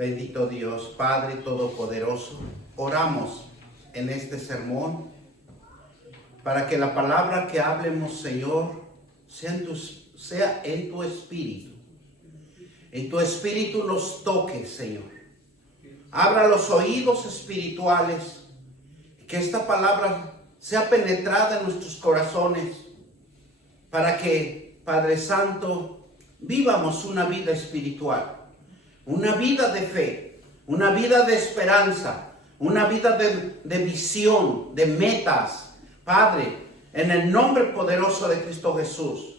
Bendito Dios, Padre Todopoderoso, oramos en este sermón para que la palabra que hablemos, Señor, sea en tu espíritu. En tu espíritu nos toque, Señor. Abra los oídos espirituales, que esta palabra sea penetrada en nuestros corazones, para que, Padre Santo, vivamos una vida espiritual. Una vida de fe, una vida de esperanza, una vida de visión, de metas, Padre, en el nombre poderoso de Cristo Jesús,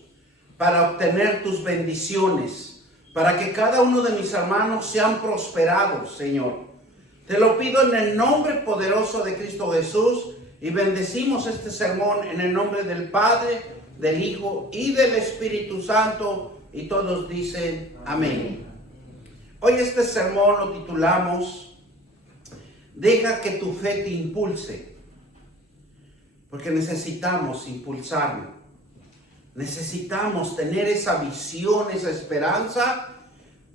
para obtener tus bendiciones, para que cada uno de mis hermanos sean prosperados, Señor. Te lo pido en el nombre poderoso de Cristo Jesús y bendecimos este sermón en el nombre del Padre, del Hijo y del Espíritu Santo, y todos dicen amén. Hoy este sermón lo titulamos Deja que tu fe te impulse, porque necesitamos impulsarnos. Necesitamos tener esa visión, esa esperanza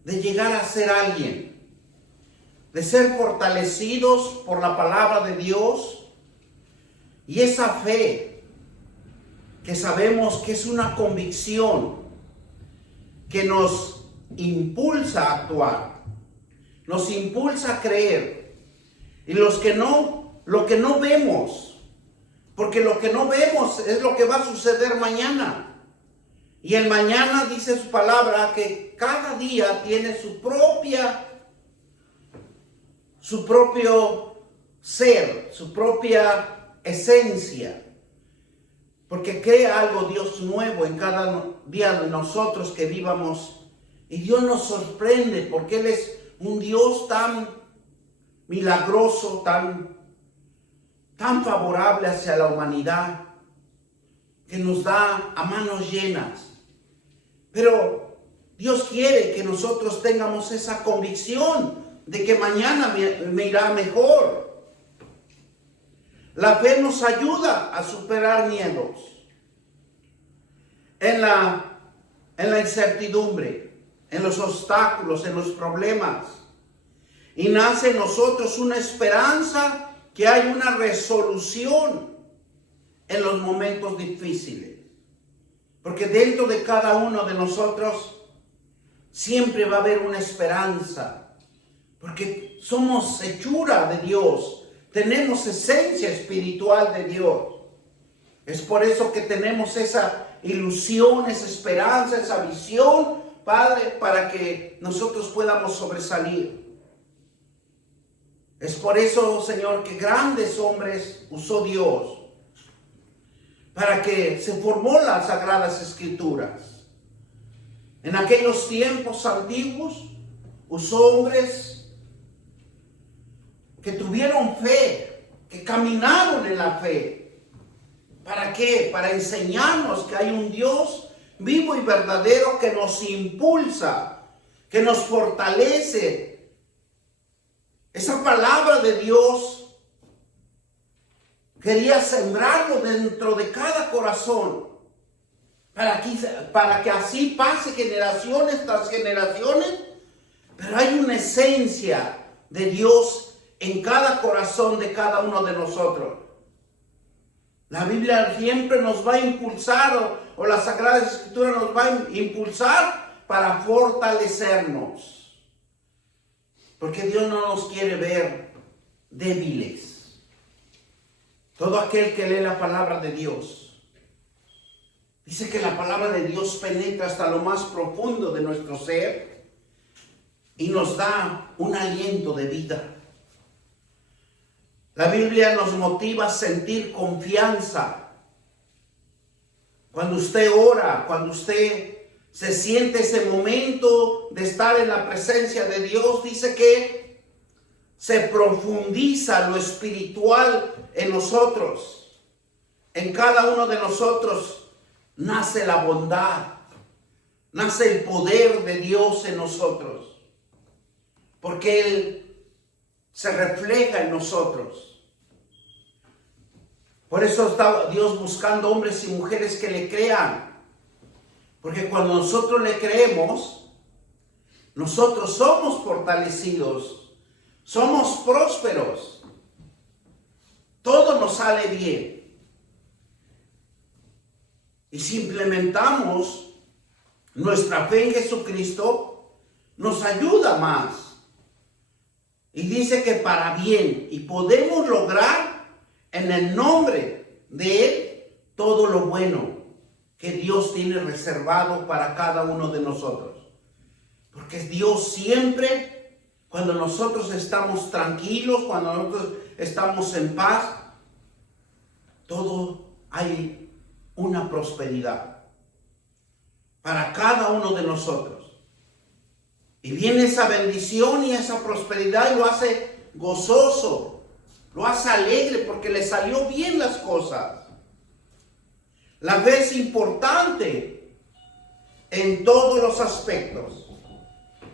de llegar a ser alguien, de ser fortalecidos por la palabra de Dios y esa fe que sabemos que es una convicción que nos impulsa a actuar, nos impulsa a creer. Y lo que no vemos, porque lo que no vemos es lo que va a suceder mañana. Y el mañana, dice su palabra, que cada día tiene su propio ser, su propia esencia. Porque crea algo Dios nuevo en cada día de nosotros que vivamos. Y Dios nos sorprende porque Él es un Dios tan milagroso, tan favorable hacia la humanidad, que nos da a manos llenas. Pero Dios quiere que nosotros tengamos esa convicción de que mañana me irá mejor. La fe nos ayuda a superar miedos en la incertidumbre, en los obstáculos, en los problemas. Y nace en nosotros una esperanza que hay una resolución en los momentos difíciles. Porque dentro de cada uno de nosotros siempre va a haber una esperanza. Porque somos hechura de Dios. Tenemos esencia espiritual de Dios. Es por eso que tenemos esa ilusión, esa esperanza, esa visión, Padre, para que nosotros podamos sobresalir. Es por eso, Señor, que grandes hombres usó Dios para que se formó las Sagradas Escrituras. En aquellos tiempos antiguos usó hombres que tuvieron fe, que caminaron en la fe. ¿Para qué? Para enseñarnos que hay un Dios vivo y verdadero que nos impulsa, que nos fortalece. Esa palabra de Dios quería sembrarlo dentro de cada corazón para que así pase generaciones tras generaciones, pero hay una esencia de Dios en cada corazón de cada uno de nosotros. La Biblia siempre nos va a impulsar, o la Sagrada Escritura nos va a impulsar para fortalecernos. Porque Dios no nos quiere ver débiles. Todo aquel que lee la palabra de Dios, dice que la palabra de Dios penetra hasta lo más profundo de nuestro ser y nos da un aliento de vida. La Biblia nos motiva a sentir confianza. Cuando usted ora, cuando usted se siente ese momento de estar en la presencia de Dios, dice que se profundiza lo espiritual en nosotros. En cada uno de nosotros nace la bondad, nace el poder de Dios en nosotros, porque Él se refleja en nosotros. Por eso está Dios buscando hombres y mujeres que le crean. Porque cuando nosotros le creemos, nosotros somos fortalecidos, somos prósperos, todo nos sale bien. Y si implementamos nuestra fe en Jesucristo, nos ayuda más. Y dice que para bien, y podemos lograr en el nombre de Él todo lo bueno que Dios tiene reservado para cada uno de nosotros. Porque Dios siempre, cuando nosotros estamos tranquilos, cuando nosotros estamos en paz, todo hay una prosperidad para cada uno de nosotros. Y viene esa bendición y esa prosperidad y lo hace gozoso, lo hace alegre porque le salió bien las cosas. La fe es importante en todos los aspectos.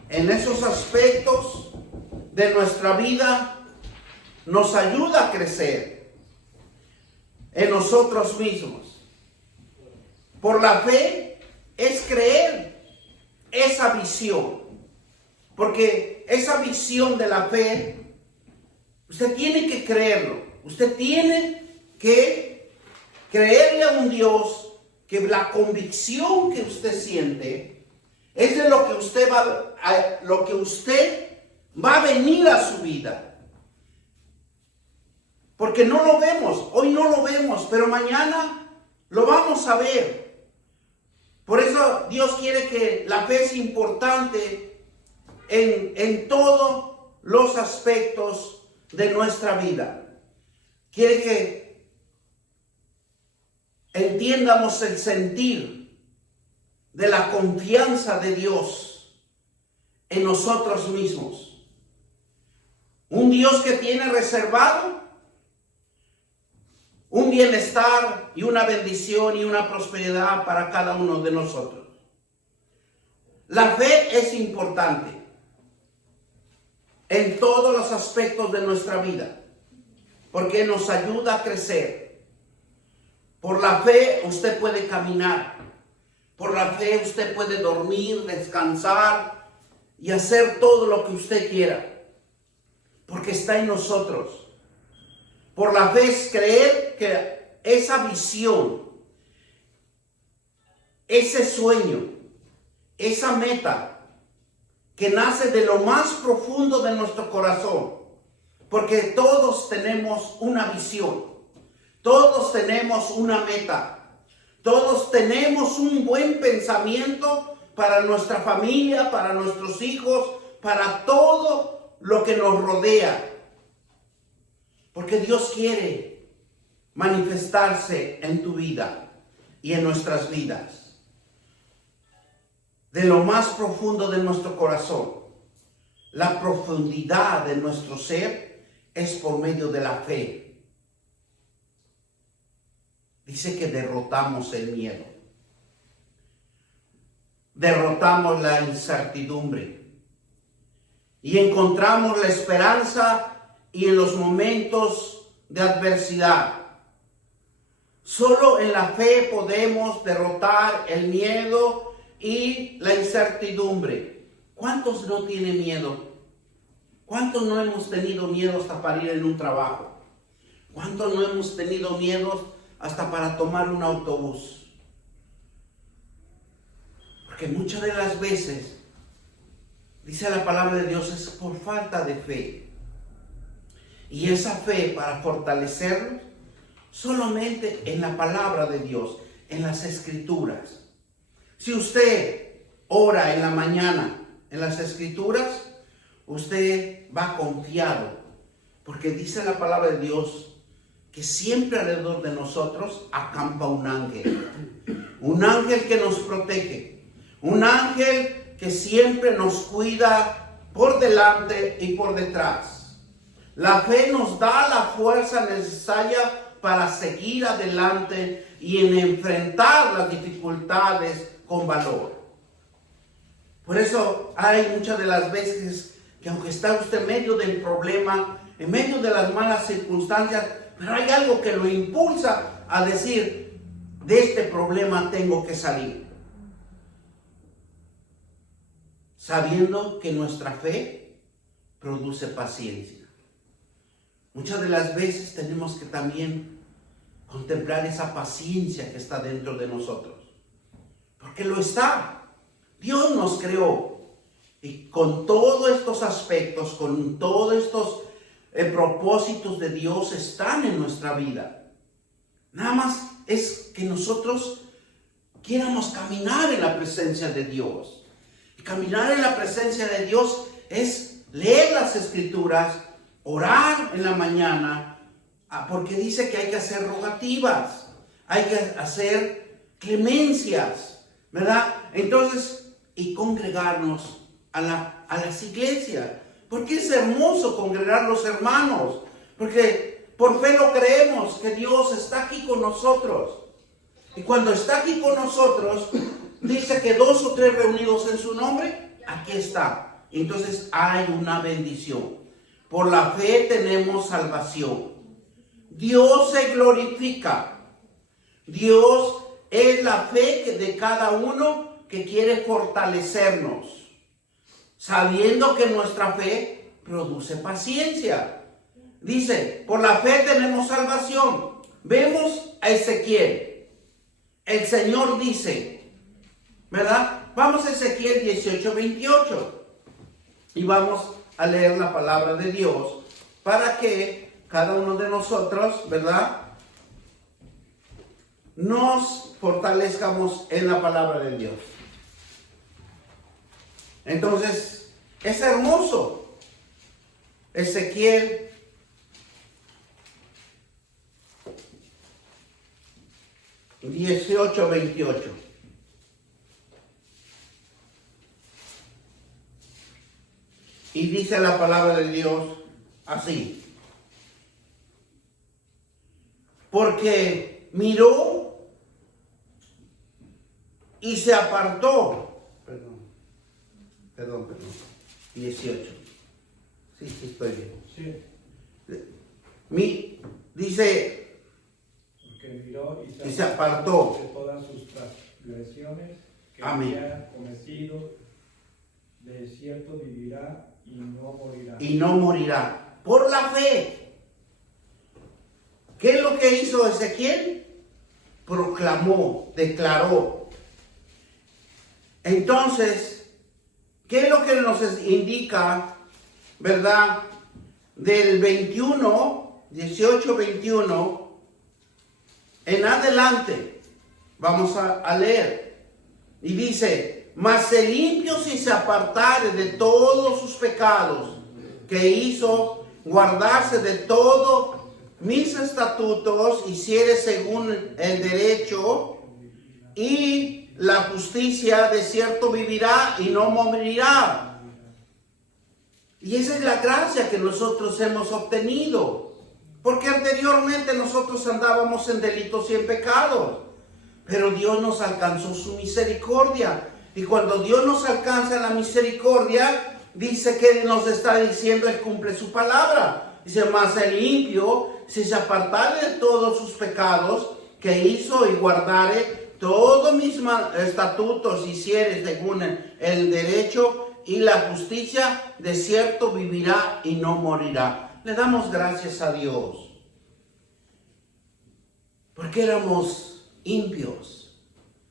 En esos aspectos de nuestra vida nos ayuda a crecer en nosotros mismos. Por la fe es creer esa visión. Porque esa visión de la fe, usted tiene que creerlo. Usted tiene que creerle a un Dios que la convicción que usted siente es de lo que usted va a venir a su vida. Porque no lo vemos, hoy no lo vemos, pero mañana lo vamos a ver. Por eso Dios quiere que la fe es importante en todos los aspectos de nuestra vida. Quiere que entiendamos el sentir de la confianza de Dios en nosotros mismos. Un Dios que tiene reservado un bienestar y una bendición y una prosperidad para cada uno de nosotros. La fe es importante en todos los aspectos de nuestra vida porque nos ayuda a crecer. Por la fe usted puede caminar. Por la fe usted puede dormir, descansar y hacer todo lo que usted quiera. Porque está en nosotros. Por la fe es creer que esa visión, ese sueño, esa meta que nace de lo más profundo de nuestro corazón. Porque todos tenemos una visión. Todos tenemos una meta. Todos tenemos un buen pensamiento para nuestra familia, para nuestros hijos, para todo lo que nos rodea. Porque Dios quiere manifestarse en tu vida y en nuestras vidas. De lo más profundo de nuestro corazón, la profundidad de nuestro ser es por medio de la fe. Dice que derrotamos el miedo. Derrotamos la incertidumbre. Y encontramos la esperanza y en los momentos de adversidad. Solo en la fe podemos derrotar el miedo y la incertidumbre. ¿Cuántos no tienen miedo? ¿Cuántos no hemos tenido miedo hasta para ir en un trabajo? ¿Cuántos no hemos tenido miedo hasta para tomar un autobús? Porque muchas de las veces, dice la palabra de Dios, es por falta de fe. Y esa fe para fortalecernos solamente en la palabra de Dios, en las escrituras. Si usted ora en la mañana en las escrituras, usted va confiado. Porque dice la palabra de Dios que siempre alrededor de nosotros acampa un ángel. Un ángel que nos protege. Un ángel que siempre nos cuida por delante y por detrás. La fe nos da la fuerza necesaria para seguir adelante y en enfrentar las dificultades con valor. Por eso hay muchas de las veces que aunque está usted en medio del problema, en medio de las malas circunstancias, pero hay algo que lo impulsa a decir, de este problema tengo que salir. sabiendo que nuestra fe produce paciencia. Muchas de las veces tenemos que también contemplar esa paciencia que está dentro de nosotros, porque lo está. Dios nos creó y con todos estos aspectos, con todos estos propósitos de Dios están en nuestra vida. Nada más es que nosotros quieramos caminar en la presencia de Dios. Y caminar en la presencia de Dios es leer las Escrituras, orar en la mañana, porque dice que hay que hacer rogativas, hay que hacer clemencias, ¿verdad? Entonces, y congregarnos a las iglesias, porque es hermoso congregar los hermanos, porque por fe lo creemos que Dios está aquí con nosotros. Y cuando está aquí con nosotros, dice que 2 o 3 reunidos en su nombre, aquí está. Entonces hay una bendición. Por la fe tenemos salvación. Dios se glorifica. Dios es la fe de cada uno que quiere fortalecernos, sabiendo que nuestra fe produce paciencia. Dice, por la fe tenemos salvación. Vemos a Ezequiel. El Señor dice, ¿verdad? Vamos a Ezequiel 18:28 y vamos a leer la palabra de Dios para que cada uno de nosotros, ¿verdad?, nos fortalezcamos en la palabra de Dios. Entonces, es hermoso. Ezequiel 18:28. Y dice la palabra de Dios así. Porque miró y se apartó. Perdón. 18. Sí, estoy bien. Sí. Dice... que miró y se apartó de todas sus transgresiones que Amén. había cometido. De cierto vivirá y no morirá. Y no morirá. Por la fe. ¿Qué es lo que hizo Ezequiel? Proclamó, declaró. Entonces, ¿qué es lo que nos indica, verdad? Del 18:21 en adelante, vamos a leer. Y dice, mas el limpio si se apartare de todos sus pecados que hizo, guardarse de todos mis estatutos, hiciere según el derecho y la justicia, de cierto vivirá y no morirá. Y esa es la gracia que nosotros hemos obtenido. Porque anteriormente nosotros andábamos en delitos y en pecados. Pero Dios nos alcanzó su misericordia. Y cuando Dios nos alcanza la misericordia, dice que nos está diciendo, Él cumple su palabra. Dice, mas el limpio, si se apartare de todos sus pecados que hizo y guardare todos mis estatutos, hiciere según el derecho y la justicia, de cierto vivirá y no morirá. Le damos gracias a Dios. Porque éramos impios,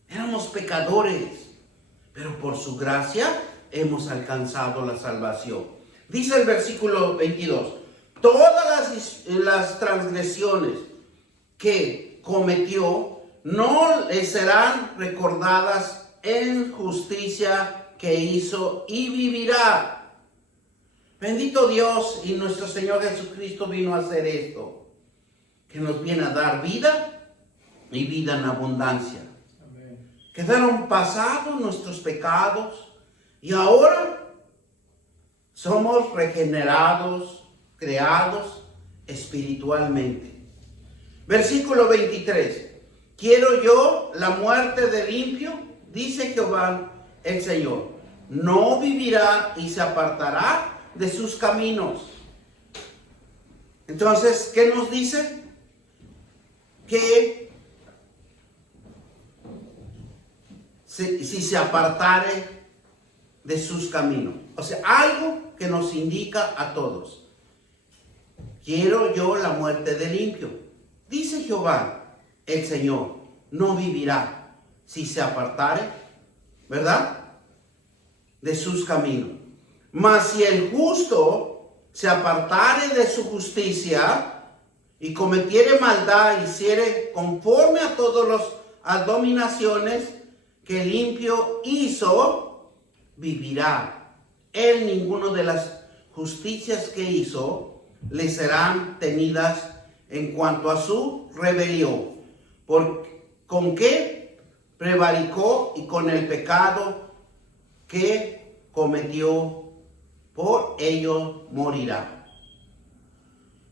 éramos pecadores, pero por su gracia hemos alcanzado la salvación. Dice el versículo 22, todas las transgresiones que cometió no le serán recordadas en justicia que hizo y vivirá. Bendito Dios, y nuestro Señor Jesucristo vino a hacer esto, que nos viene a dar vida y vida en abundancia. Amén. Quedaron pasados nuestros pecados y ahora somos regenerados, creados espiritualmente. Versículo 23. Quiero yo la muerte del impío, dice Jehová el Señor. No vivirá y se apartará de sus caminos. Entonces, ¿qué nos dice? Que si se apartare de sus caminos. O sea, algo que nos indica a todos. Quiero yo la muerte del impío. Dice Jehová, el Señor, no vivirá si se apartare, ¿verdad?, de sus caminos. Mas si el justo se apartare de su justicia y cometiere maldad, hiciere conforme a todas las abominaciones que el impío hizo, vivirá. Él ninguno de las justicias que hizo le serán tenidas en cuanto a su rebelión. ¿Con qué prevaricó y con el pecado que cometió? Por ello morirá.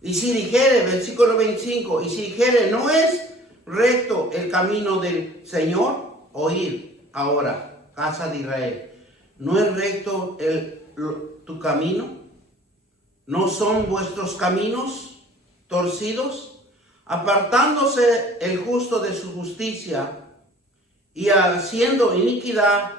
Y si dijere, versículo 25, y si dijere, no es recto el camino del Señor, oíd ahora, casa de Israel, ¿no es recto tu camino? ¿No son vuestros caminos torcidos? Apartándose el justo de su justicia y haciendo iniquidad,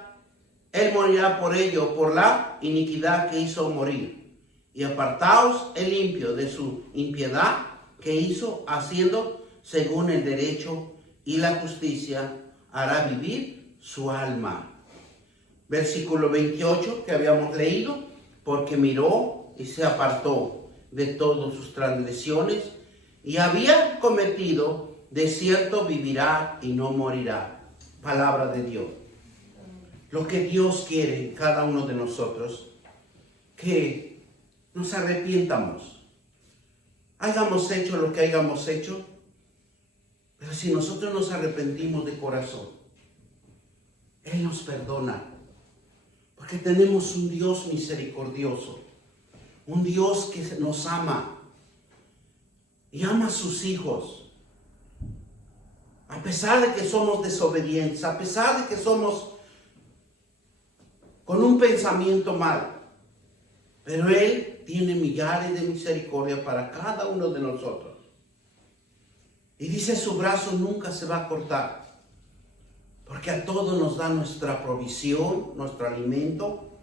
él morirá por ello, por la iniquidad que hizo morir. Y apartaos el limpio de su impiedad que hizo, haciendo según el derecho y la justicia, hará vivir su alma. Versículo 28 que habíamos leído, porque miró y se apartó de todas sus transgresiones, y había cometido, de cierto vivirá y no morirá. Palabra de Dios. Lo que Dios quiere en cada uno de nosotros, que nos arrepientamos. Hayamos hecho lo que hayamos hecho, pero si nosotros nos arrepentimos de corazón, Él nos perdona. Porque tenemos un Dios misericordioso, un Dios que nos ama y ama a sus hijos. A pesar de que somos desobedientes, a pesar de que somos con un pensamiento mal, pero Él tiene millares de misericordia para cada uno de nosotros. Y dice, su brazo nunca se va a cortar, porque a todos nos da nuestra provisión, nuestro alimento,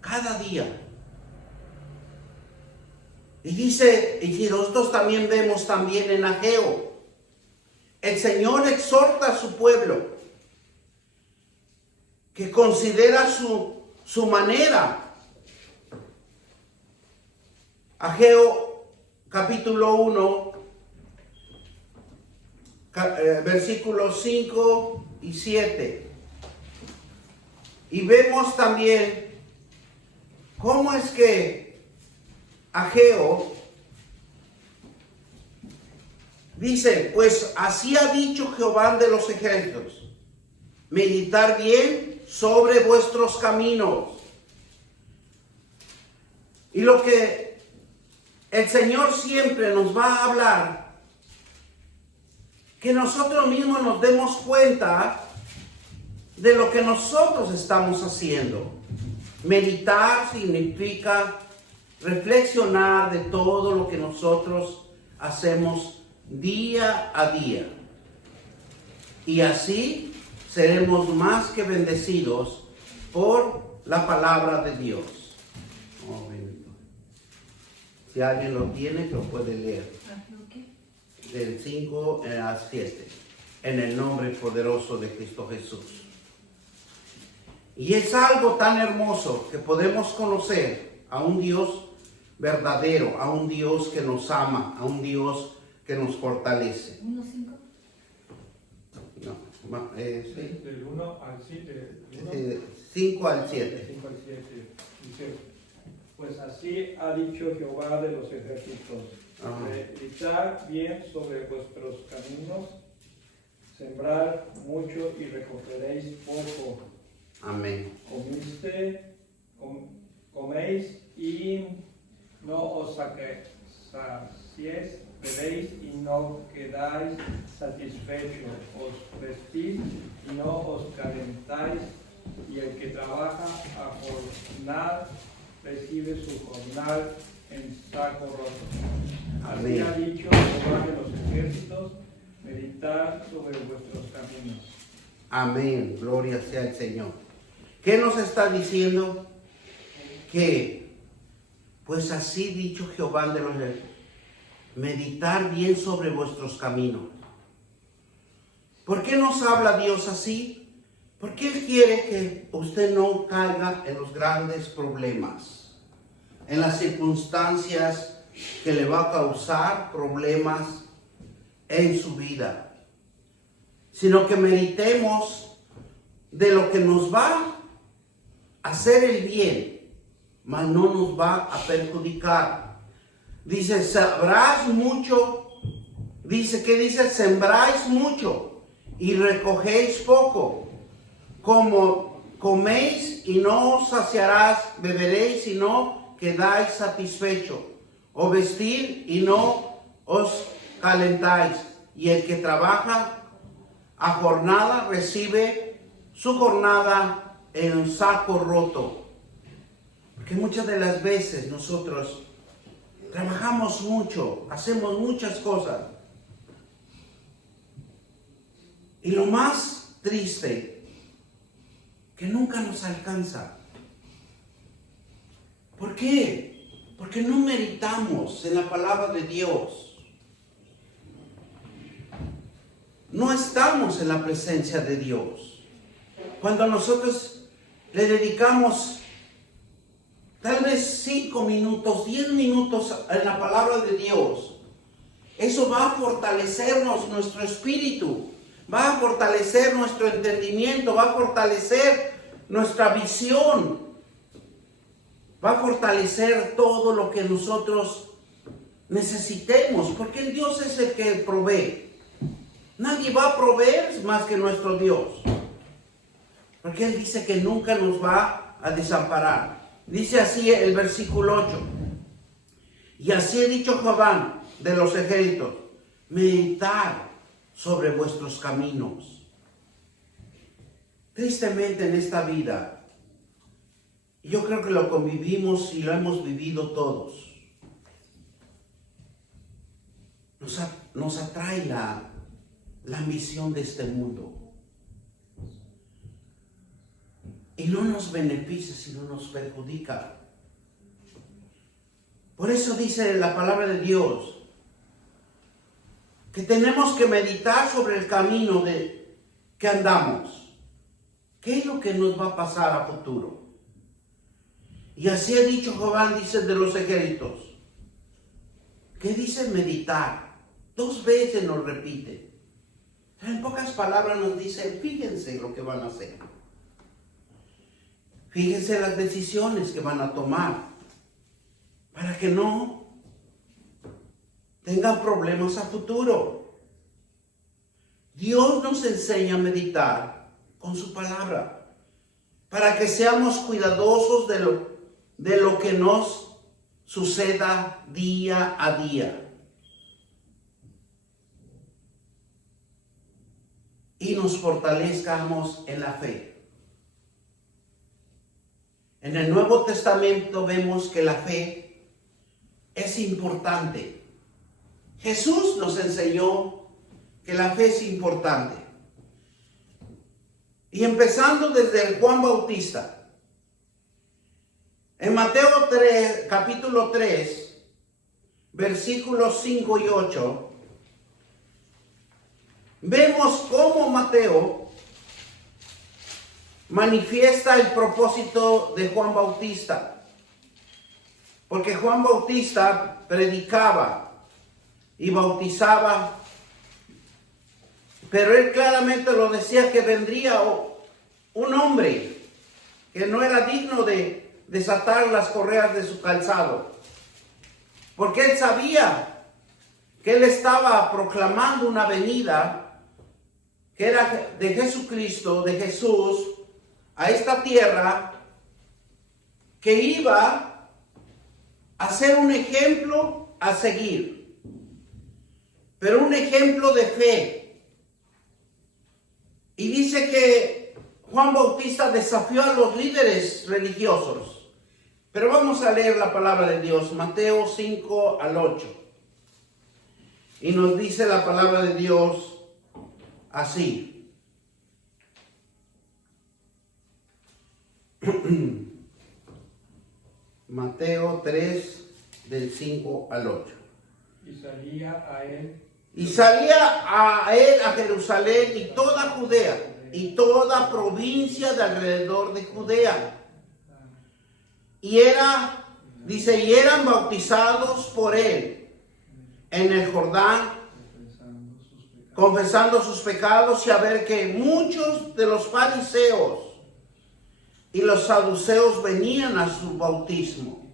cada día. Y dice, y nosotros también vemos también en Ageo, el Señor exhorta a su pueblo, que considera su manera. Ageo capítulo 1, versículos 5 y 7. Y vemos también cómo es que Ageo dice, pues así ha dicho Jehová de los ejércitos, meditar bien sobre vuestros caminos. Y lo que el Señor siempre nos va a hablar, que nosotros mismos nos demos cuenta de lo que nosotros estamos haciendo. Meditar significa reflexionar de todo lo que nosotros hacemos día a día. Y así seremos más que bendecidos por la palabra de Dios. Oh, bendito. Si alguien lo tiene, lo puede leer. Del 5 al 7. En el nombre poderoso de Cristo Jesús. Y es algo tan hermoso que podemos conocer a un Dios verdadero, a un Dios que nos ama, a un Dios que nos fortalece. ¿1, 5? No, sí. Del 1 al 7. 5 al 7. 5 al 7. Dice, pues así ha dicho Jehová de los ejércitos. Meditar bien sobre vuestros caminos, sembrar mucho y recogeréis poco. Amén. Coméis y no os saciéis, bebéis y no quedáis satisfechos, os vestís y no os calentáis, y el que trabaja a jornal recibe su jornal en saco roto. Así ha dicho Jehová de los ejércitos, meditar sobre vuestros caminos. Amén. Gloria sea el Señor. ¿Qué nos está diciendo? que, pues así dicho Jehová de los ejércitos, meditar bien sobre vuestros caminos. ¿Por qué nos habla Dios así? Porque Él quiere que usted no caiga en los grandes problemas, en las circunstancias que le va a causar problemas en su vida, sino que meditemos de lo que nos va a hacer el bien, mas no nos va a perjudicar. Dice, sabrás mucho, dice, sembráis mucho y recogéis poco, como coméis y no os saciarás, beberéis y no quedáis satisfechos, o vestir y no os calentáis, y el que trabaja a jornada recibe su jornada en un saco roto. Porque muchas de las veces nosotros trabajamos mucho, hacemos muchas cosas, y lo más triste, que nunca nos alcanza. ¿Por qué? Porque no meditamos en la palabra de Dios. No estamos en la presencia de Dios. Cuando nosotros le dedicamos tal vez 5 minutos, 10 minutos en la palabra de Dios, eso va a fortalecernos nuestro espíritu, va a fortalecer nuestro entendimiento, va a fortalecer nuestra visión, va a fortalecer todo lo que nosotros necesitemos, porque el Dios es el que provee. Nadie va a proveer más que nuestro Dios, porque Él dice que nunca nos va a desamparar. Dice así el versículo 8: y así he dicho Jehová de los ejércitos, meditad sobre vuestros caminos. Tristemente en esta vida, yo creo que lo convivimos y lo hemos vivido todos, nos atrae la ambición de este mundo. Y no nos beneficia, sino nos perjudica. Por eso dice la palabra de Dios que tenemos que meditar sobre el camino que andamos. ¿Qué es lo que nos va a pasar a futuro? Y así ha dicho Jehová, dice de los ejércitos. ¿Qué dice meditar? 2 veces nos repite. En pocas palabras nos dice, fíjense lo que van a hacer. Fíjense las decisiones que van a tomar para que no tengan problemas a futuro. Dios nos enseña a meditar con su palabra para que seamos cuidadosos de lo que nos suceda día a día. Y nos fortalezcamos en la fe. En el Nuevo Testamento vemos que la fe es importante. Jesús nos enseñó que la fe es importante. Y empezando desde el Juan Bautista. En Mateo 3, capítulo 3, versículos 5 y 8, vemos cómo Mateo manifiesta el propósito de Juan Bautista. Porque Juan Bautista predicaba y bautizaba, pero él claramente lo decía que vendría un hombre que no era digno de desatar las correas de su calzado. Porque él sabía que él estaba proclamando una venida que era de Jesucristo, de Jesús, a esta tierra, que iba a ser un ejemplo a seguir, pero un ejemplo de fe. Y dice que Juan Bautista desafió a los líderes religiosos. Pero vamos a leer la palabra de Dios, Mateo 5 al 8. Y nos dice la palabra de Dios así. Mateo 3, del 5 al 8. Y salía a él Y salía a él a Jerusalén y toda Judea y toda provincia de alrededor de Judea. Y eran bautizados por él en el Jordán, confesando sus pecados, y a ver que muchos de los fariseos y los saduceos venían a su bautismo.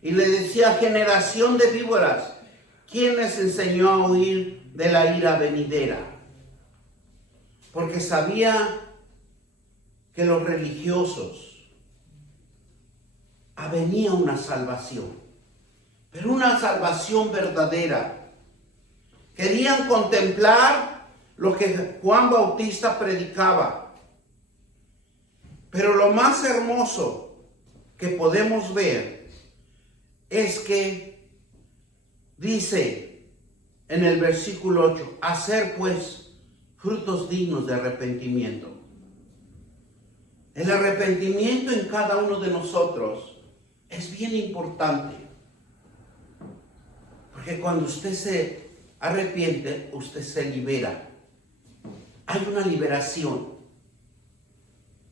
Y le decía: generación de víboras, ¿quién les enseñó a huir de la ira venidera? Porque sabía que los religiosos venía una salvación, pero una salvación verdadera. Querían contemplar lo que Juan Bautista predicaba. Pero lo más hermoso que podemos ver es que dice en el versículo 8: hacer pues frutos dignos de arrepentimiento. El arrepentimiento en cada uno de nosotros es bien importante, porque cuando usted se arrepiente, usted se libera. Hay una liberación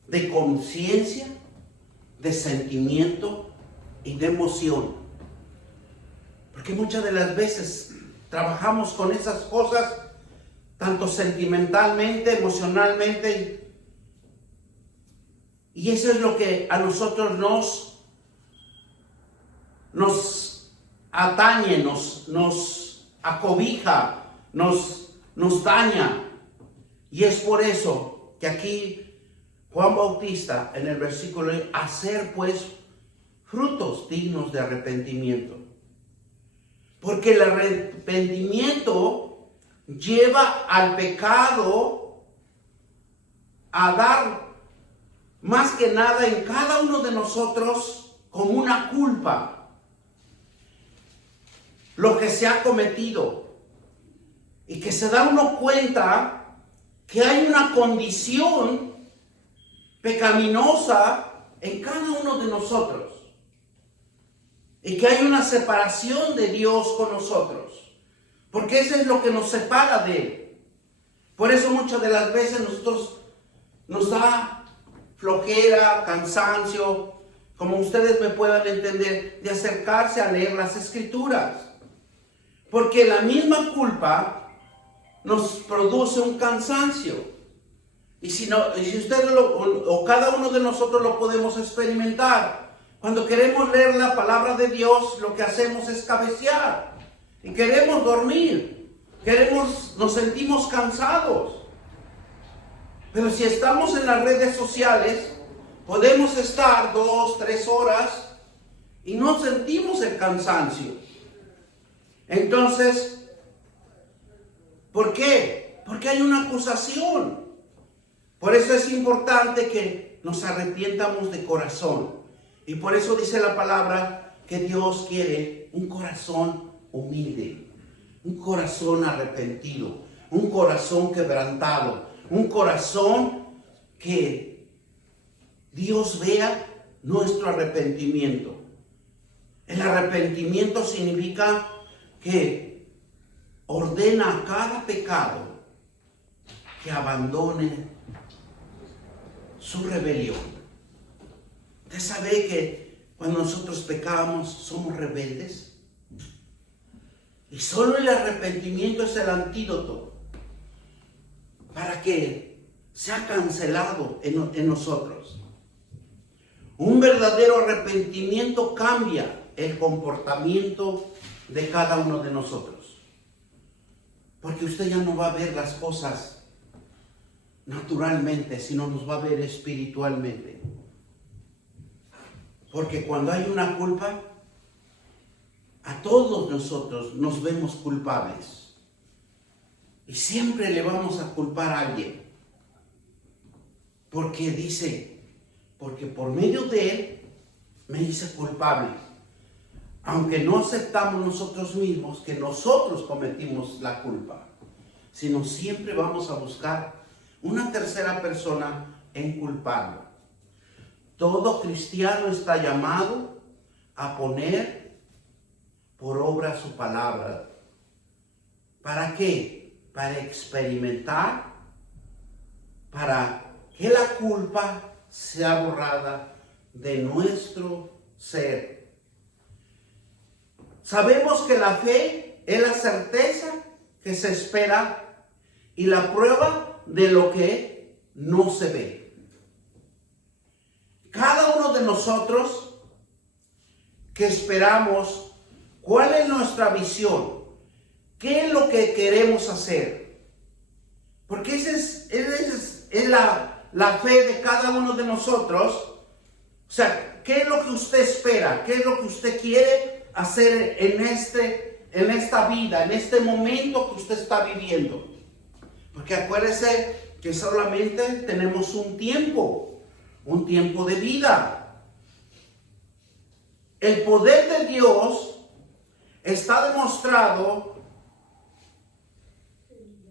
de conciencia, de sentimiento y de emoción. Porque muchas de las veces trabajamos con esas cosas, tanto sentimentalmente, emocionalmente, y eso es lo que a nosotros nos atañe, nos acobija, nos daña. Y es por eso que aquí Juan Bautista, en el versículo, hacer pues frutos dignos de arrepentimiento. Porque el arrepentimiento lleva al pecado a dar más que nada en cada uno de nosotros como una culpa lo que se ha cometido, y que se da uno cuenta que hay una condición pecaminosa en cada uno de nosotros, y que hay una separación de Dios con nosotros, porque eso es lo que nos separa de Él. Por eso muchas de las veces nos da flojera, cansancio, como ustedes me puedan entender, de acercarse a leer las Escrituras, porque la misma culpa nos produce un cansancio. Y si ustedes o cada uno de nosotros lo podemos experimentar, cuando queremos leer la palabra de Dios, lo que hacemos es cabecear y queremos dormir, nos sentimos cansados. Pero si estamos en las redes sociales, podemos estar 2, 3 horas y no sentimos el cansancio. Entonces, ¿por qué? Porque hay una acusación. Por eso es importante que nos arrepientamos de corazón. Y por eso dice la palabra que Dios quiere un corazón humilde, un corazón arrepentido, un corazón quebrantado, un corazón que Dios vea nuestro arrepentimiento. El arrepentimiento significa que ordena a cada pecado que abandone su rebelión. ¿Usted sabe que cuando nosotros pecamos somos rebeldes? Y solo el arrepentimiento es el antídoto para que sea cancelado en nosotros. Un verdadero arrepentimiento cambia el comportamiento de cada uno de nosotros, porque usted ya no va a ver las cosas naturalmente, sino nos va a ver espiritualmente. Porque cuando hay una culpa, a todos nosotros nos vemos culpables, y siempre le vamos a culpar a alguien, porque por medio de él me hice culpable. Aunque no aceptamos nosotros mismos que nosotros cometimos la culpa, sino siempre vamos a buscar una tercera persona en culparlo. Todo cristiano está llamado a poner por obra su palabra. ¿Para qué? Para experimentar, para que la culpa sea borrada de nuestro ser. Sabemos que la fe es la certeza que se espera y la prueba de lo que no se ve. Cada uno de nosotros que esperamos, ¿cuál es nuestra visión? ¿Qué es lo que queremos hacer? Porque esa es la fe de cada uno de nosotros. O sea, ¿qué es lo que usted espera? ¿Qué es lo que usted quiere hacer en esta vida, en este momento que usted está viviendo? Porque acuérdese que solamente tenemos un tiempo de vida. El poder de Dios está demostrado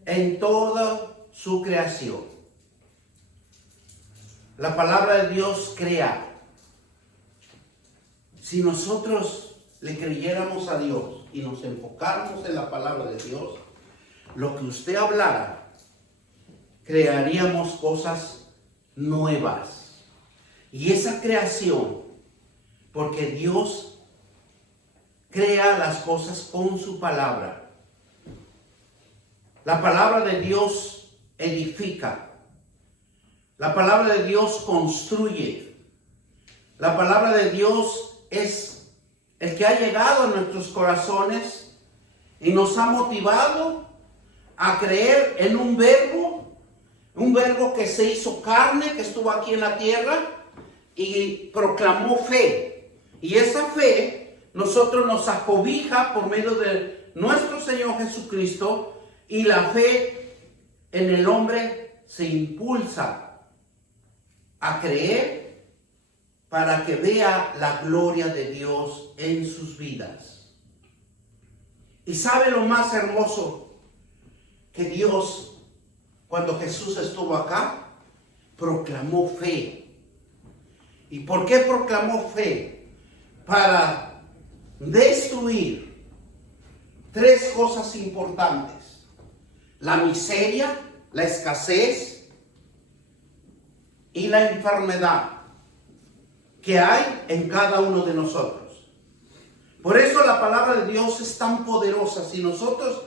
en toda su creación. La palabra de Dios crea. Si nosotros le creyéramos a Dios y nos enfocáramos en la palabra de Dios, lo que usted hablara, crearíamos cosas nuevas. Y esa creación, porque Dios crea las cosas con su palabra. La palabra de Dios edifica. La palabra de Dios construye. La palabra de Dios es el que ha llegado a nuestros corazones y nos ha motivado a creer en un verbo que se hizo carne, que estuvo aquí en la tierra y proclamó fe. Y esa fe nosotros nos acobija por medio de nuestro Señor Jesucristo, y la fe en el hombre se impulsa a creer para que vea la gloria de Dios en sus vidas. Y sabe lo más hermoso, que Dios, cuando Jesús estuvo acá, proclamó fe. ¿Y por qué proclamó fe? Para destruir tres cosas importantes: la miseria, la escasez y la enfermedad que hay en cada uno de nosotros. Por eso la palabra de Dios es tan poderosa. Si nosotros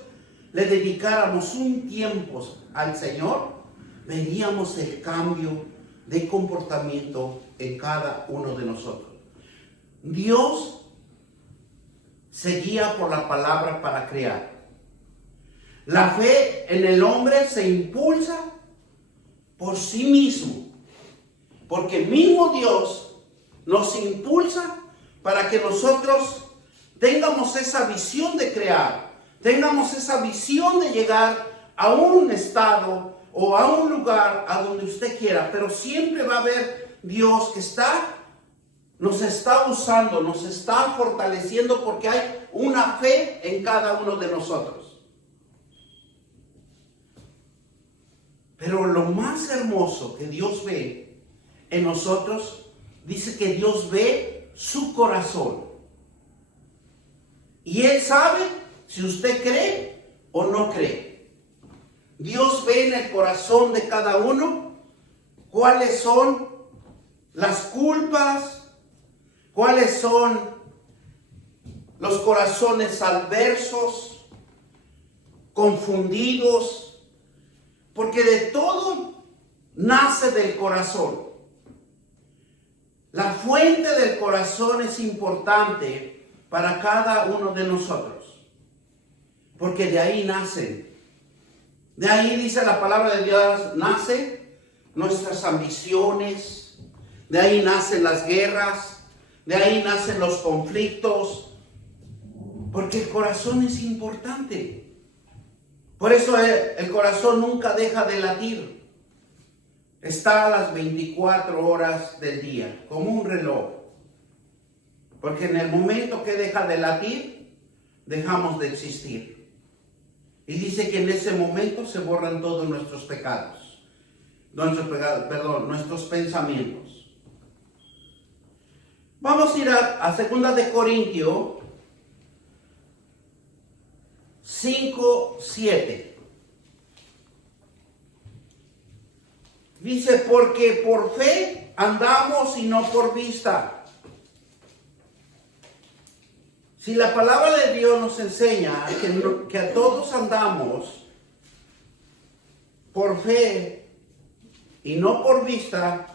le dedicáramos un tiempo al Señor, veríamos el cambio de comportamiento en cada uno de nosotros. Dios se guía por la palabra para crear. La fe en el hombre se impulsa por sí mismo, porque mismo Dios nos impulsa para que nosotros tengamos esa visión de crear, tengamos esa visión de llegar a un estado o a un lugar a donde usted quiera, pero siempre va a haber Dios que nos está usando, nos está fortaleciendo, porque hay una fe en cada uno de nosotros. Pero lo más hermoso que Dios ve en nosotros, dice que Dios ve su corazón. Y Él sabe si usted cree o no cree. Dios ve en el corazón de cada uno cuáles son las culpas, cuáles son los corazones adversos, confundidos, porque de todo nace del corazón. La fuente del corazón es importante para cada uno de nosotros, porque de ahí nacen. De ahí, dice la palabra de Dios, nacen nuestras ambiciones, de ahí nacen las guerras, de ahí nacen los conflictos, porque el corazón es importante. Por eso el corazón nunca deja de latir. Está a las 24 horas del día, como un reloj. Porque en el momento que deja de latir, dejamos de existir. Y dice que en ese momento se borran todos nuestros pecados. Nuestros pensamientos. Vamos a ir a 2 de Corintios 5:7. Dice, porque por fe andamos y no por vista. Si la palabra de Dios nos enseña que a todos andamos por fe y no por vista,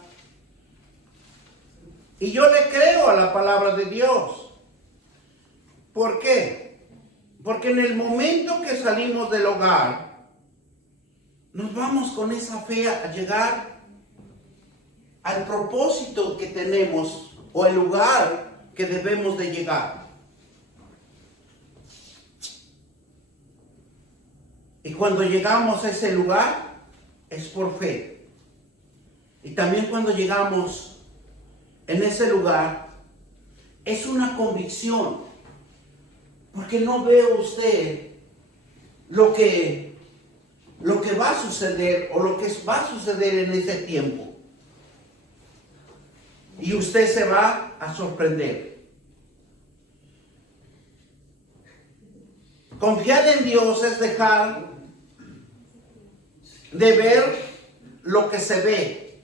y yo le creo a la palabra de Dios. ¿Por qué? Porque en el momento que salimos del hogar, nos vamos con esa fe a llegar al propósito que tenemos o el lugar que debemos de llegar. Y cuando llegamos a ese lugar, es por fe. Y también cuando llegamos en ese lugar, es una convicción. Porque no ve usted lo que va a suceder o lo que va a suceder en ese tiempo. Y usted se va a sorprender. Confiar en Dios es dejar de ver lo que se ve.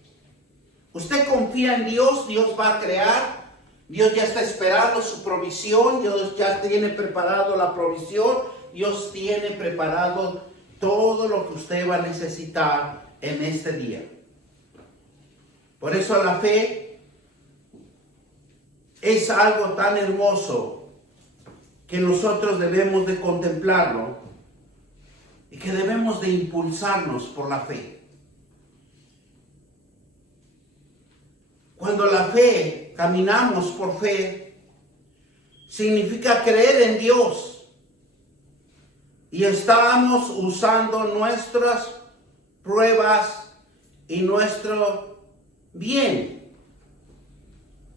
Usted confía en Dios, Dios va a crear, Dios ya está esperando su provisión, Dios ya tiene preparado la provisión, Dios tiene preparado todo lo que usted va a necesitar en este día. Por eso la fe es algo tan hermoso que nosotros debemos de contemplarlo y que debemos de impulsarnos por la fe. Cuando la fe, caminamos por fe, significa creer en Dios y estamos usando nuestras pruebas y nuestro bien.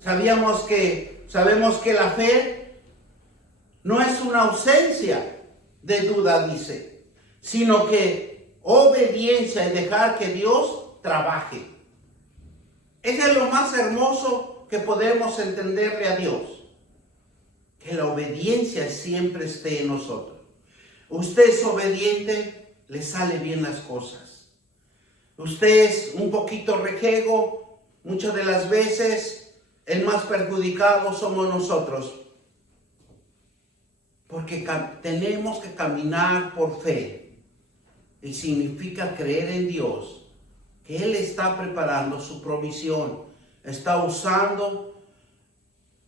Sabemos que la fe no es una ausencia de duda, dice, sino que obediencia y dejar que Dios trabaje. Eso es lo más hermoso que podemos entenderle a Dios, que la obediencia siempre esté en nosotros. Usted es obediente, le sale bien las cosas. Usted es un poquito rejego, muchas de las veces el más perjudicado somos nosotros. Porque tenemos que caminar por fe. Y significa creer en Dios, que Él está preparando su provisión. Está usando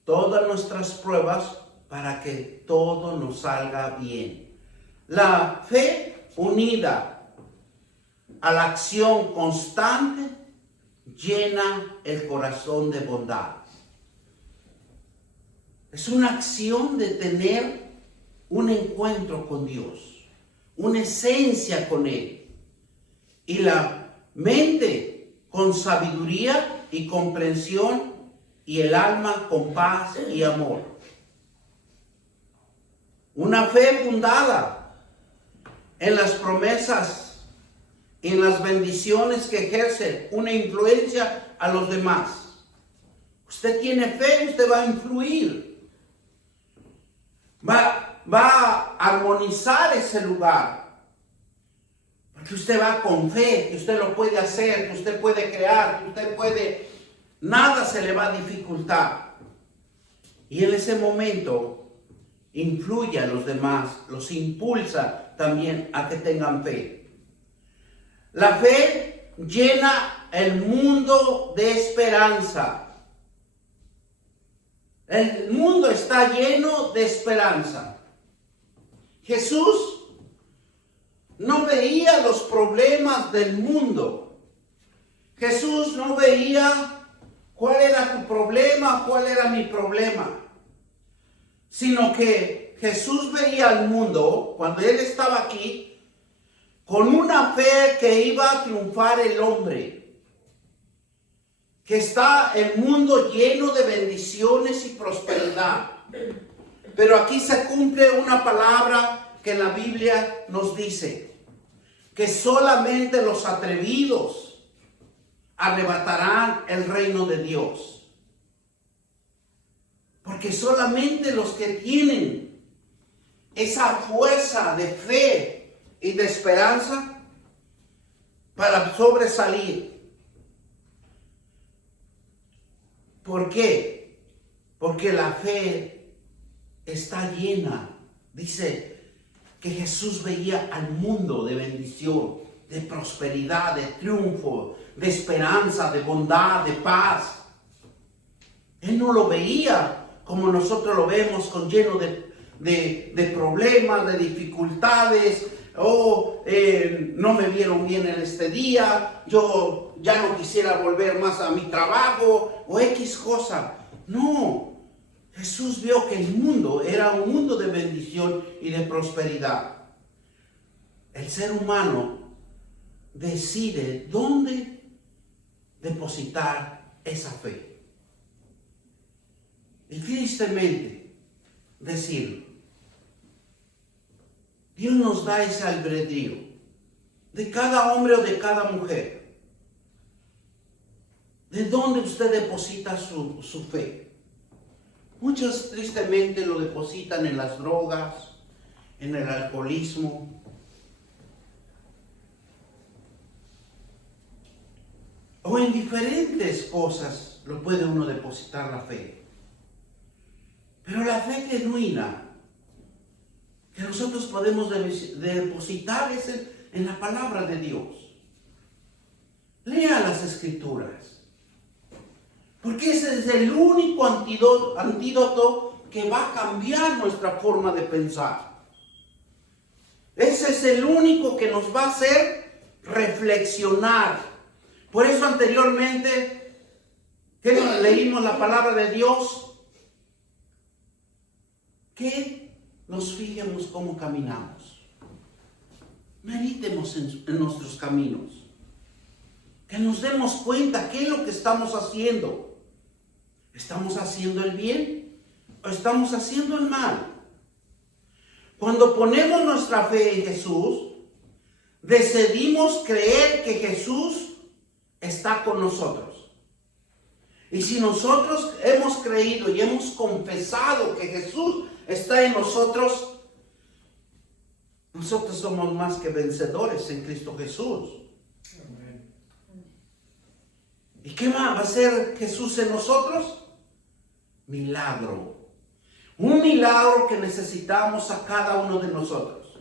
todas nuestras pruebas para que todo nos salga bien. La fe unida a la acción constante llena el corazón de bondad. Es una acción de tener un encuentro con Dios, una esencia con Él. Y la mente con sabiduría y comprensión, y el alma con paz y amor. Una fe fundada en las promesas, en las bendiciones que ejerce una influencia a los demás. Usted tiene fe, usted va a influir. Va a armonizar ese lugar. Porque usted va con fe, que usted lo puede hacer, que usted puede crear, que usted puede, nada se le va a dificultar. Y en ese momento influye a los demás, los impulsa también a que tengan fe. La fe llena el mundo de esperanza. El mundo está lleno de esperanza. Jesús no veía los problemas del mundo. Jesús no veía cuál era tu problema, cuál era mi problema. Sino que Jesús veía al mundo, cuando Él estaba aquí, con una fe que iba a triunfar el hombre. Que está el mundo lleno de bendiciones y prosperidad. Pero aquí se cumple una palabra que la Biblia nos dice, que solamente los atrevidos arrebatarán el reino de Dios. Porque solamente los que tienen esa fuerza de fe y de esperanza para sobresalir. ¿Por qué? Porque la fe está llena. Dice que Jesús veía al mundo de bendición, de prosperidad, de triunfo, de esperanza, de bondad, de paz. Él no lo veía como nosotros lo vemos, con lleno de problemas, de dificultades. No me vieron bien en este día, yo ya no quisiera volver más a mi trabajo, o X cosa. No, Jesús vio que el mundo era un mundo de bendición y de prosperidad. El ser humano decide dónde depositar esa fe. Y tristemente decirlo, Dios nos da ese albedrío de cada hombre o de cada mujer. ¿De dónde usted deposita su fe? Muchos tristemente lo depositan en las drogas, en el alcoholismo. O en diferentes cosas lo puede uno depositar la fe. Pero la fe genuina que nosotros podemos depositar es en la palabra de Dios. Lea las Escrituras. Porque ese es el único antídoto que va a cambiar nuestra forma de pensar. Ese es el único que nos va a hacer reflexionar. Por eso anteriormente que leímos la palabra de Dios, que nos fijemos cómo caminamos. Meditemos en nuestros caminos. Que nos demos cuenta qué es lo que estamos haciendo. ¿Estamos haciendo el bien o estamos haciendo el mal? Cuando ponemos nuestra fe en Jesús, decidimos creer que Jesús está con nosotros. Y si nosotros hemos creído y hemos confesado que Jesús está en nosotros, nosotros somos más que vencedores en Cristo Jesús. Amén. ¿Y qué más va a hacer Jesús en nosotros? Milagro. Un milagro que necesitamos a cada uno de nosotros.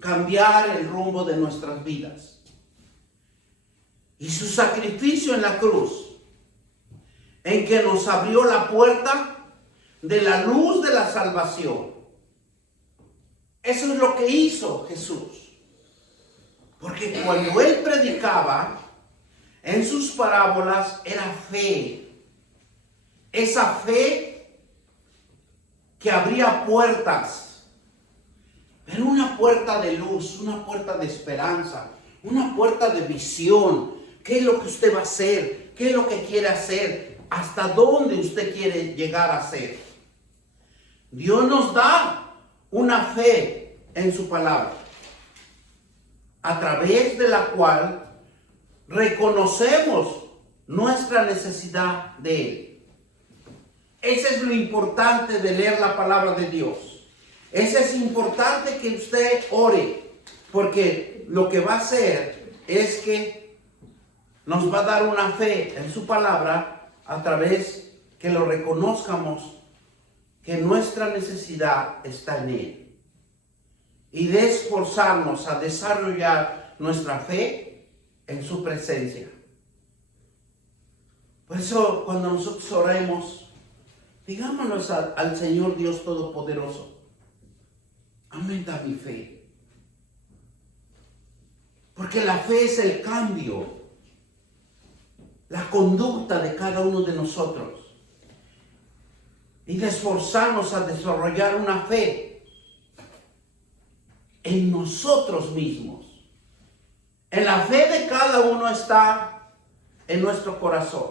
Cambiar el rumbo de nuestras vidas. Y su sacrificio en la cruz, en que nos abrió la puerta de la luz de la salvación. Eso es lo que hizo Jesús. Porque cuando Él predicaba, en sus parábolas era fe. Esa fe que abría puertas. Pero una puerta de luz, una puerta de esperanza, una puerta de visión. ¿Qué es lo que usted va a hacer? ¿Qué es lo que quiere hacer? ¿Hasta dónde usted quiere llegar a ser? Dios nos da una fe en su palabra, a través de la cual reconocemos nuestra necesidad de Él. Ese es lo importante de leer la palabra de Dios. Ese es importante que usted ore, porque lo que va a hacer es que nos va a dar una fe en su palabra a través que lo reconozcamos que nuestra necesidad está en Él. Y de esforzarnos a desarrollar nuestra fe en su presencia. Por eso cuando nosotros oremos, digámonos al Señor Dios Todopoderoso, aumenta mi fe. Porque la fe es el cambio, la conducta de cada uno de nosotros. Y de esforzarnos a desarrollar una fe en nosotros mismos. En la fe de cada uno está en nuestro corazón.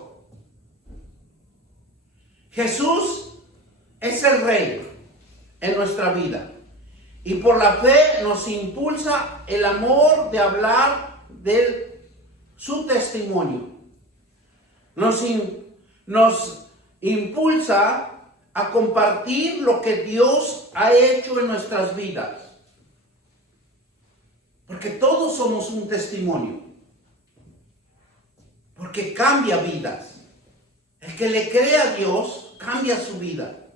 Jesús es el Rey en nuestra vida. Y por la fe nos impulsa el amor de hablar de su testimonio. Nos impulsa a compartir lo que Dios ha hecho en nuestras vidas. Porque todos somos un testimonio. Porque cambia vidas. El que le cree a Dios cambia su vida.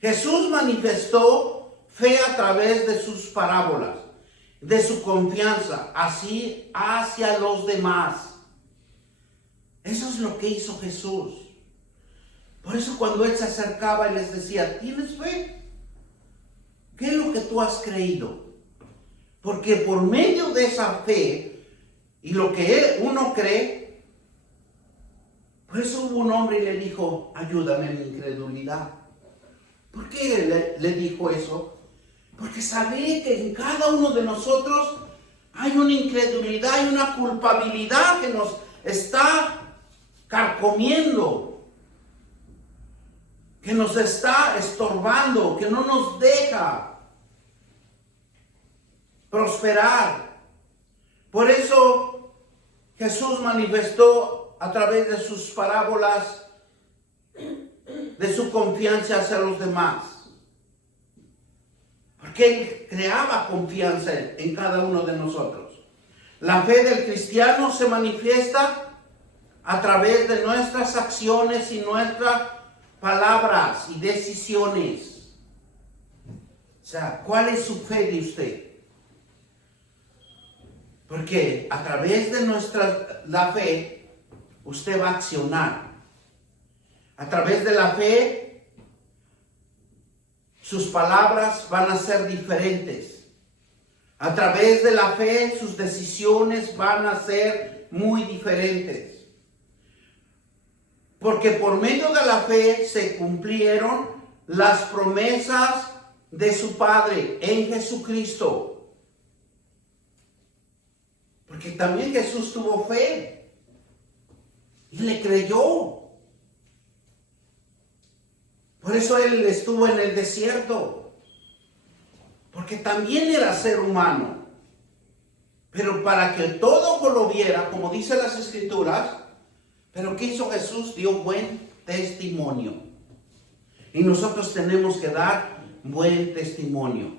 Jesús manifestó fe a través de sus parábolas, de su confianza, así hacia los demás. Eso es lo que hizo Jesús. Por eso cuando Él se acercaba y les decía, ¿tienes fe? ¿Qué es lo que tú has creído? Porque por medio de esa fe y lo que uno cree, por eso hubo un hombre y le dijo, ayúdame en mi incredulidad. ¿Por qué le dijo eso? Porque sabe que en cada uno de nosotros hay una incredulidad, hay una culpabilidad que nos está carcomiendo, que nos está estorbando, que no nos deja prosperar. Por eso Jesús manifestó a través de sus parábolas de su confianza hacia los demás. Porque Él creaba confianza en cada uno de nosotros. La fe del cristiano se manifiesta a través de nuestras acciones y nuestras palabras y decisiones. O sea, ¿cuál es su fe de usted? Porque a través de la fe, usted va a accionar. A través de la fe, sus palabras van a ser diferentes. A través de la fe, sus decisiones van a ser muy diferentes. Porque por medio de la fe se cumplieron las promesas de su Padre en Jesucristo. Porque también Jesús tuvo fe y le creyó. Por eso Él estuvo en el desierto. Porque también era ser humano. Pero para que todo lo viera, como dice las Escrituras, pero ¿qué hizo Jesús? Dio buen testimonio. Y nosotros tenemos que dar buen testimonio.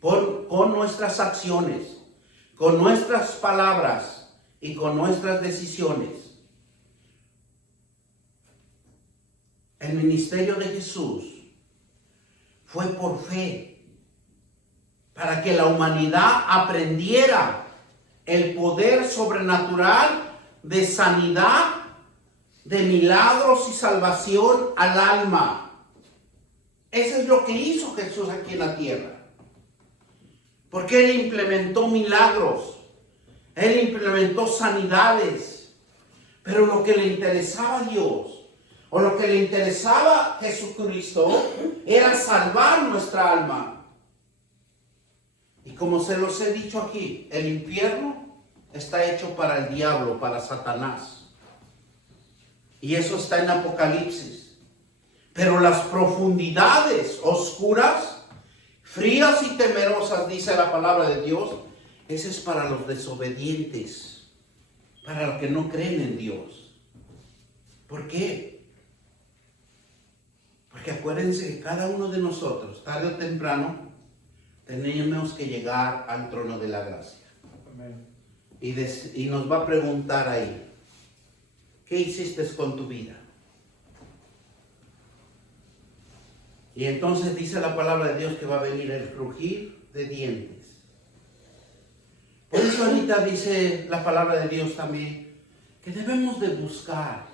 Con nuestras acciones, con nuestras palabras y con nuestras decisiones. El ministerio de Jesús fue por fe, para que la humanidad aprendiera el poder sobrenatural de sanidad, de milagros y salvación al alma. Eso es lo que hizo Jesús aquí en la tierra. Porque Él implementó milagros, Él implementó sanidades, pero lo que le interesaba a Dios, o lo que le interesaba a Jesucristo, era salvar nuestra alma. Y como se los he dicho aquí, el infierno está hecho para el diablo, para Satanás. Y eso está en Apocalipsis. Pero las profundidades oscuras, frías y temerosas, dice la palabra de Dios, ese es para los desobedientes, para los que no creen en Dios. ¿Por qué? Porque acuérdense que cada uno de nosotros, tarde o temprano, tenemos que llegar al trono de la gracia. Amén. Y nos va a preguntar ahí, ¿qué hiciste con tu vida? Y entonces dice la palabra de Dios que va a venir el crujir de dientes. Por eso ahorita dice la palabra de Dios también que debemos de buscar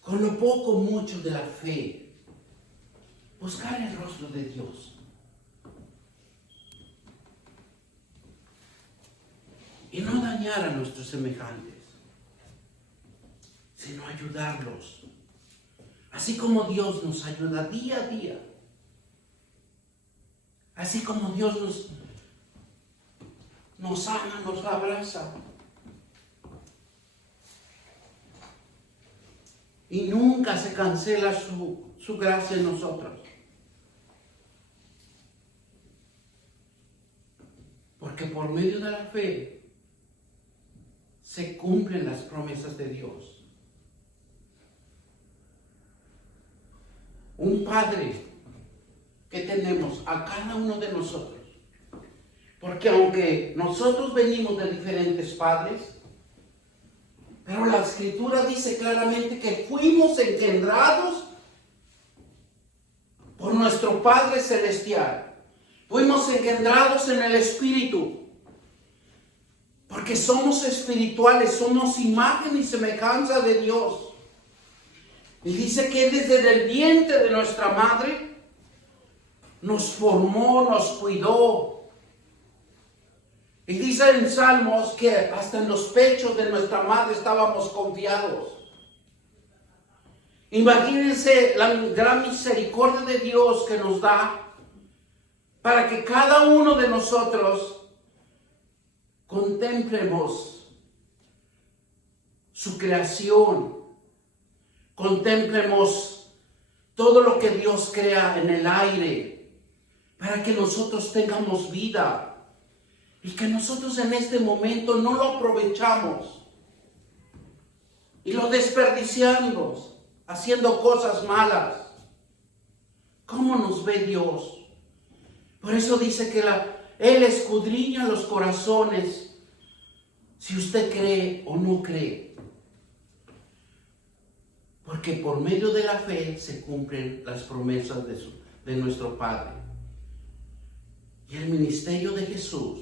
con lo poco mucho de la fe, buscar el rostro de Dios. Y no dañar a nuestros semejantes, sino ayudarlos. Así como Dios nos ayuda día a día. Así como Dios nos ama, nos abraza. Y nunca se cancela su gracia en nosotros. Porque por medio de la fe se cumplen las promesas de Dios. un Padre que tenemos a cada uno de nosotros. Porque aunque nosotros venimos de diferentes padres, pero la Escritura dice claramente que fuimos engendrados por nuestro Padre Celestial. Fuimos engendrados en el Espíritu. Porque somos espirituales, somos imagen y semejanza de Dios. Y dice que desde el vientre de nuestra madre nos formó, nos cuidó. Y dice en Salmos que hasta en los pechos de nuestra madre estábamos confiados. Imagínense la gran misericordia de Dios que nos da para que cada uno de nosotros contemplemos su creación, contemplemos todo lo que Dios crea en el aire, para que nosotros tengamos vida. Y que nosotros en este momento no lo aprovechamos y lo desperdiciamos haciendo cosas malas. ¿Cómo nos ve Dios? Por eso dice que Él escudriña los corazones, si usted cree o no cree. Porque por medio de la fe se cumplen las promesas de nuestro Padre. Y el ministerio de Jesús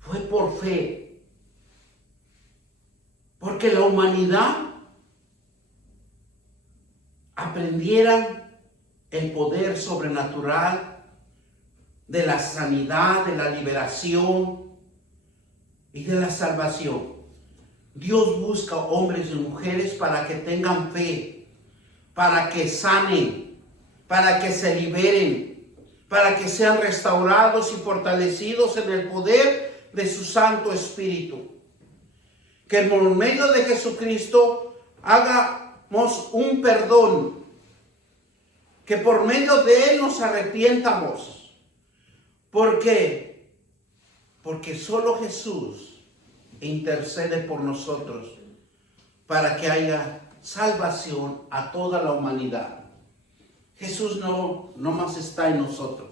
fue por fe, porque la humanidad aprendiera el poder sobrenatural de la sanidad, de la liberación y de la salvación. Dios busca hombres y mujeres para que tengan fe, para que sanen, para que se liberen, para que sean restaurados y fortalecidos en el poder de su Santo Espíritu. Que por medio de Jesucristo hagamos un perdón. Que por medio de Él nos arrepientamos. ¿Por qué? Porque solo Jesús intercede por nosotros para que haya salvación a toda la humanidad. Jesús no más está en nosotros.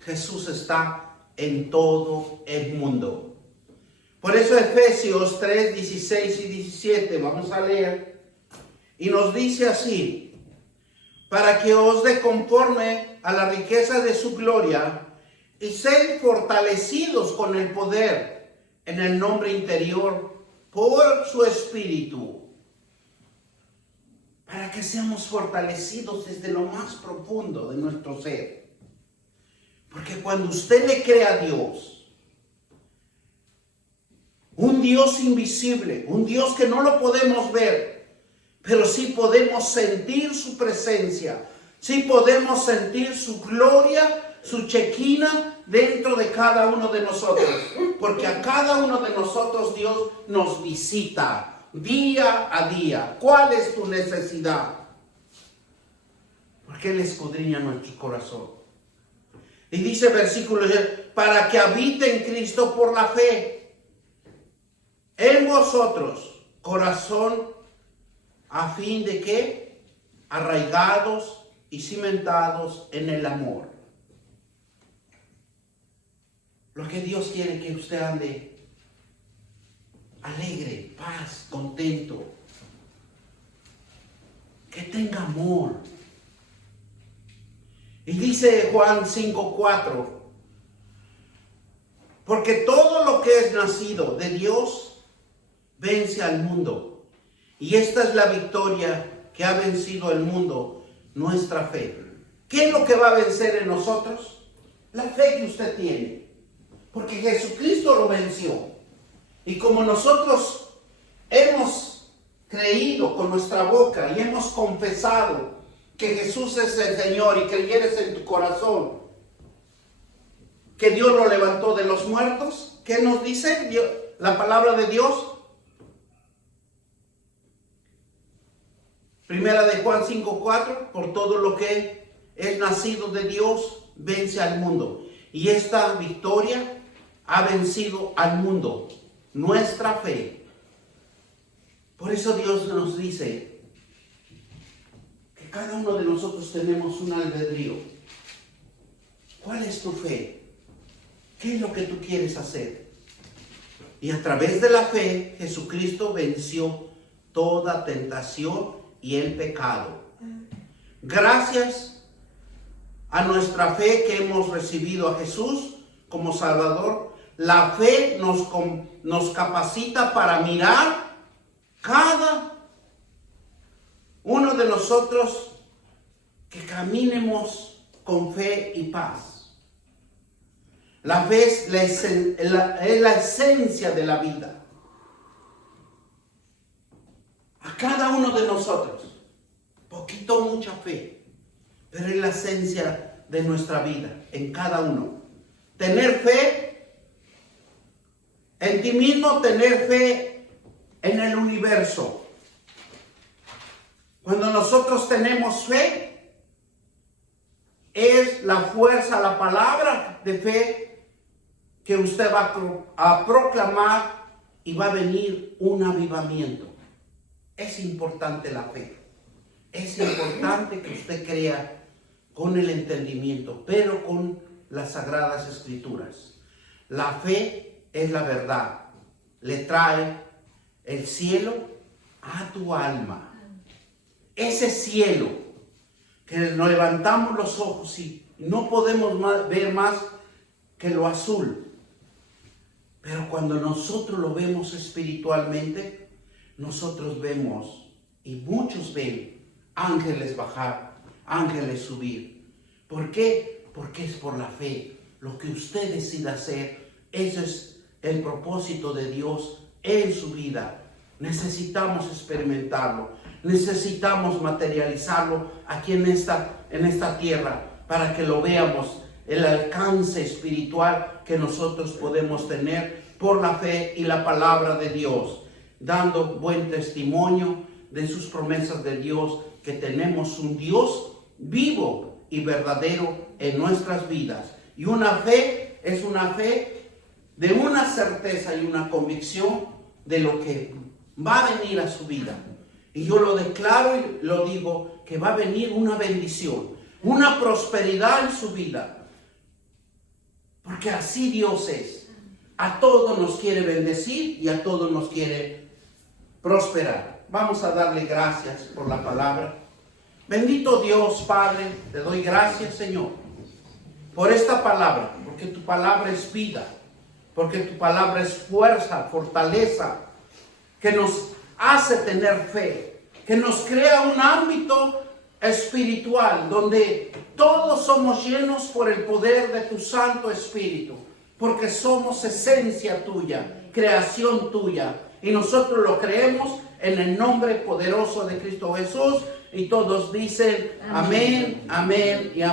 Jesús está en todo el mundo. Por eso Efesios 3, 16 y 17, vamos a leer, y nos dice así: para que os dé conforme a la riqueza de su gloria, y sed fortalecidos con el poder en el nombre interior por su Espíritu. Para que seamos fortalecidos desde lo más profundo de nuestro ser. Porque cuando usted le cree a Dios, un Dios invisible, un Dios que no lo podemos ver, pero sí podemos sentir su presencia, sí podemos sentir su gloria, su chequina dentro de cada uno de nosotros. Porque a cada uno de nosotros Dios nos visita día a día. ¿Cuál es tu necesidad? Porque Él escudriña nuestro corazón. Y dice versículo 10, para que habite en Cristo por la fe en vosotros, corazón, a fin de que arraigados y cimentados en el amor. Lo que Dios quiere que usted ande alegre, paz, contento, que tenga amor. Y dice Juan 5:4, porque todo lo que es nacido de Dios vence al mundo. Y esta es la victoria que ha vencido el mundo, nuestra fe. ¿Qué es lo que va a vencer en nosotros? La fe que usted tiene. Porque Jesucristo lo venció. Y como nosotros hemos creído con nuestra boca y hemos confesado que Jesús es el Señor y creyeres en tu corazón que Dios lo levantó de los muertos, ¿qué nos dice la palabra de Dios? Primera de Juan 5:4, por todo lo que es nacido de Dios vence al mundo. Y esta victoria ha vencido al mundo, nuestra fe. Por eso Dios nos dice que cada uno de nosotros tenemos un albedrío. ¿Cuál es tu fe? ¿Qué es lo que tú quieres hacer? Y a través de la fe, Jesucristo venció toda tentación y el pecado. Gracias a nuestra fe que hemos recibido a Jesús como Salvador, la fe nos capacita para mirar cada uno de nosotros que caminemos con fe y paz. La fe es la esencia de la vida. A cada uno de nosotros, poquito, mucha fe, pero es la esencia de nuestra vida, en cada uno. Tener fe en ti mismo, tener fe en el universo. Cuando nosotros tenemos fe, es la fuerza, la palabra de fe que usted va a proclamar y va a venir un avivamiento. Es importante la fe. Es importante que usted crea con el entendimiento, pero con las Sagradas Escrituras. La fe es la verdad. Le trae el cielo a tu alma. Ese cielo que nos levantamos los ojos y no podemos ver más que lo azul. Pero cuando nosotros lo vemos espiritualmente, nosotros vemos, y muchos ven, ángeles bajar, ángeles subir. ¿Por qué? Porque es por la fe. Lo que usted decida hacer, ese es el propósito de Dios en su vida. Necesitamos experimentarlo. Necesitamos materializarlo aquí en esta tierra para que lo veamos, el alcance espiritual que nosotros podemos tener por la fe y la palabra de Dios, dando buen testimonio de sus promesas de Dios, que tenemos un Dios vivo y verdadero en nuestras vidas. Y una fe es una fe de una certeza y una convicción de lo que va a venir a su vida. Y yo lo declaro y lo digo, que va a venir una bendición, una prosperidad en su vida. Porque así Dios es. A todos nos quiere bendecir y a todos nos quiere prosperar. Vamos a darle gracias por la palabra. Bendito Dios, Padre, te doy gracias, Señor, por esta palabra, porque tu palabra es vida, porque tu palabra es fuerza, fortaleza, que nos hace tener fe, que nos crea un ámbito espiritual donde todos somos llenos por el poder de tu Santo Espíritu, porque somos esencia tuya, creación tuya, y nosotros lo creemos en el nombre poderoso de Cristo Jesús, y todos dicen amén, amén y amén.